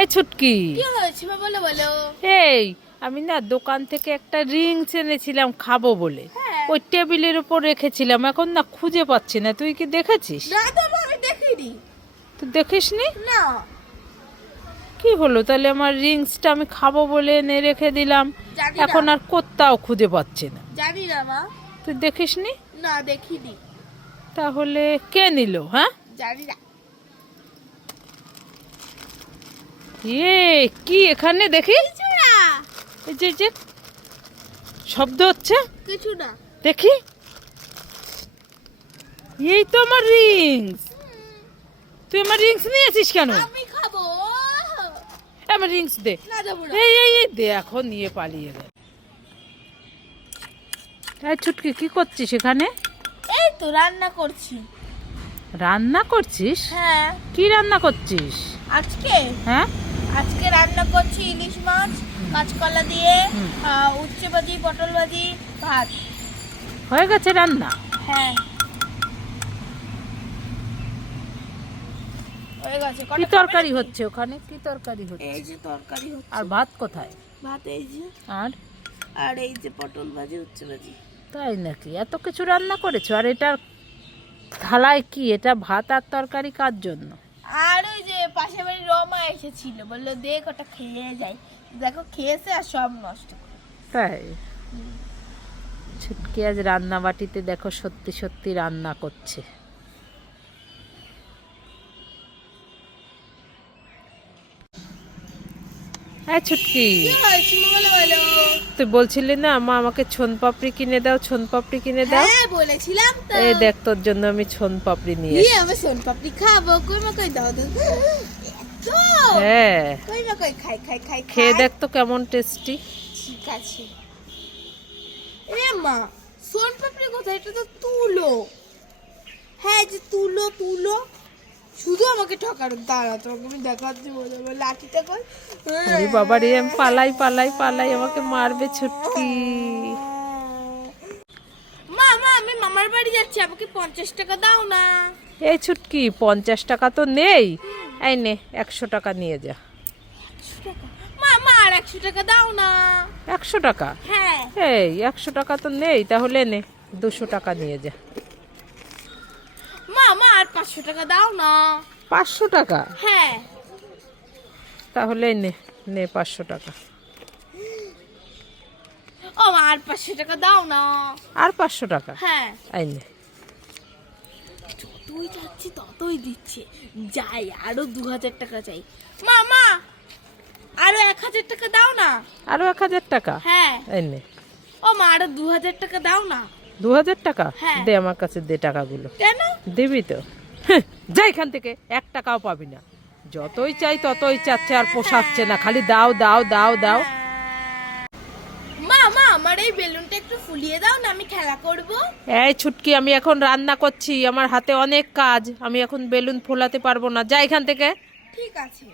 এই ছুটকি, কি হয়েছে বলো বলো। এই আমি না দোকান থেকে একটা রিংস এনেছিলাম খাবো বলে, হ্যাঁ। ওই টেবিলের উপর রেখেছিলাম, এখন না খুঁজে পাচ্ছি না। তুই কি দেখেছিস? না তো আমি দেখিনি। তুই দেখিসনি? না। কি হলো তাহলে? আমার রিংসটা আমি খাবো বলে এনে রেখে দিলাম, জানি এখন না। আর কোথাও খুঁজে পাচ্ছি না। জানি না মা। তুই দেখিসনি? না দেখিনি। তাহলে কে নিল? হ্যাঁ, জানি না। কি এখানে দেখি? কিছু না। এই যে শব্দ হচ্ছে, কিছু না। দেখি। এই তো আমার রিংস। তুই আমার রিংস নিয়েছিস কেন? আমি খাবো। আমার রিংস দে। না দেবো না। এই দে, এখন নিয়ে পালিয়ে গেল। এই ছুটকি, কি করছিস এখানে? এই তো রান্না করছি। রান্না করছিস? হ্যাঁ। কি রান্না করছিস? আজকে হ্যাঁ, আজকে রান্না করছি ইলিশ মাছ, কাঁচকলা দিয়ে, হুম। উচ্ছে ভাজি, পটল ভাজি, ভাত। হয়ে গেছে রান্না? হ্যাঁ হয়ে গেছে। কি তরকারি হচ্ছে ওখানে? কি তরকারি হচ্ছে? এই যে তরকারি হচ্ছে। আর ভাত কোথায়? ভাত এই যে। আর আর এই যে পটল ভাজি, উচ্ছে ভাজি। তাই নাকি? এত কিছু রান্না করেছো? আর এটা থালায় কি? এটা ভাত আর তরকারি কার জন্য? আর ওই যে পাশের বাড়ির রমা এসেছিল, বললো দেখ ওটা খেয়ে যাই। দেখো খেয়েছে আর সব নষ্ট করে। তাই? ছুটকি আজ রান্না বাটিতে দেখো সত্যি সত্যি রান্না করছে। হ্যাঁ ছুটকি, কি হয়েছে বলো বলো। তুই বলছিলি না মা আমাকে ছোন পাপড়ি কিনে দাও, ছোন পাপড়ি কিনে দাও। হ্যাঁ বলেছিলাম তো। এই দেখ, তোর জন্য আমি ছোন পাপড়ি নিয়ে দিয়ে এসেছি। আমি সোন পাপড়ি খাবো। কই মা কই দাও দাও। এত হ্যাঁ, কই মা কই খাই খাই খাই খেয়ে খাই। দেখ তো কেমন টেস্টি। ঠিক আছে। এ মা, সোন পাপড়ি কোথায়? এটা তো তুলো। হ্যাঁ যে তুলো তুলো। শুধু আমাকে ঠকানো। দাঁড়া তোমাকে আমি দেখাচ্ছি, বলে আমার লাঠিটা কই। ওরে বাবা রে, আমি পালাই পালাই পালাই, আমাকে মারবে ছুটকি। মা মা আমি মামার বাড়ি যাচ্ছি, আমাকে 50 টাকা দাও না। এই ছুটকি, 50 টাকা তো নেই। এই নে, 100 টাকা নিয়ে যা। 100 টাকা? মা মা আর 100 টাকা দাও না। 100 টাকা? হ্যাঁ। এই 100 টাকা তো নেই, তাহলে নে 200 টাকা নিয়ে যা। মা মা আর 500 টাকা দাও না। 500 টাকা? হ্যাঁ। তাহলে নে নে 500 টাকা। ও মা আর 500 টাকা দাও না। আর 500 টাকা? হ্যাঁ। এই নে। তুই যাচ্ছি ততই দিচ্ছে। যাই, আরো 2000 টাকা চাই। মা মা আরো 1000 টাকা দাও না। আরো 1000 টাকা? হ্যাঁ। এই নে। ও মা আরো 2000 টাকা দাও না। 2000 টাকা? হ্যাঁ। দে, আমার কাছে দে টাকাগুলো। কেন? দিবি তো? যা এখান থেকে, 1 টাকাও পাবি না। যতই চাই ততই চাচ্ছে, আর পোষাচ্ছে না, খালি দাও দাও দাও দাও। মা মা আমার এই বেলুনটা একটু ফুলিয়ে দাও না, আমি খেলা করব। এই ছুটকি, আমি এখন রান্না করছি, আমার হাতে অনেক কাজ, আমি এখন বেলুন ফোলাতে পারবো না। যা এখান থেকে। ঠিক আছে।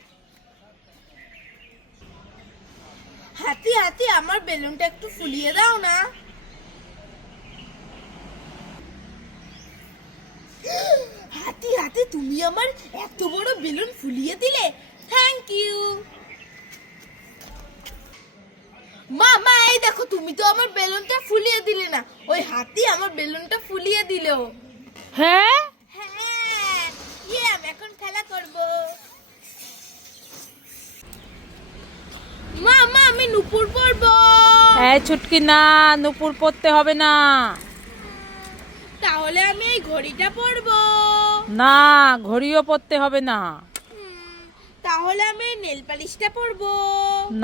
হাতি হাতি আমার বেলুনটা একটু ফুলিয়ে দাও না। হাতি হাতি তুমি আমার এত বড় বেলুন ফুলিয়ে দিলে, থ্যাংক ইউ। মা মা এই দেখো, তুমি তো আমার বেলুনটা ফুলিয়ে দিলে না, ওই হাতি আমার বেলুনটা ফুলিয়ে দিলো। হ্যাঁ, হ্যাঁ, আমি এখন খেলা করব। মা মা আমি নুপুর পরবো। এই ছুটকি, না, নুপুর পরতে হবে না। তাহলে আমি এই ঘড়িটা পরবো। না, ঘড়িও পরতে হবে না। তাহলে আমি এই নেল পালিশটা পরবো।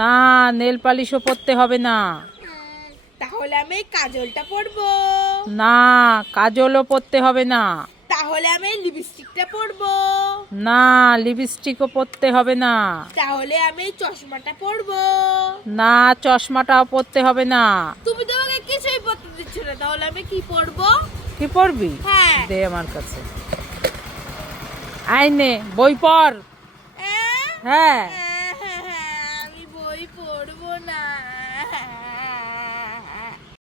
না, নেল পালিশও পরতে হবে না। তাহলে আমি এই কাজলটা পরবো। না, কাজলও পরতে হবে না। তাহলে আমি এই লিপস্টিকটা পরবো। না, লিপস্টিকও পরতে হবে না। তাহলে আমি এই চশমাটা পরবো। না, চশমাটাও পরতে হবে না। তুমি তো আমাকে কিছুই পরতে দিচ্ছ না, তাহলে আমি কি পরবো? কি পরবি? হ্যাঁ। দে আমার কাছে। আই নে, বই পড়। হ্যাঁ। হ্যাঁ।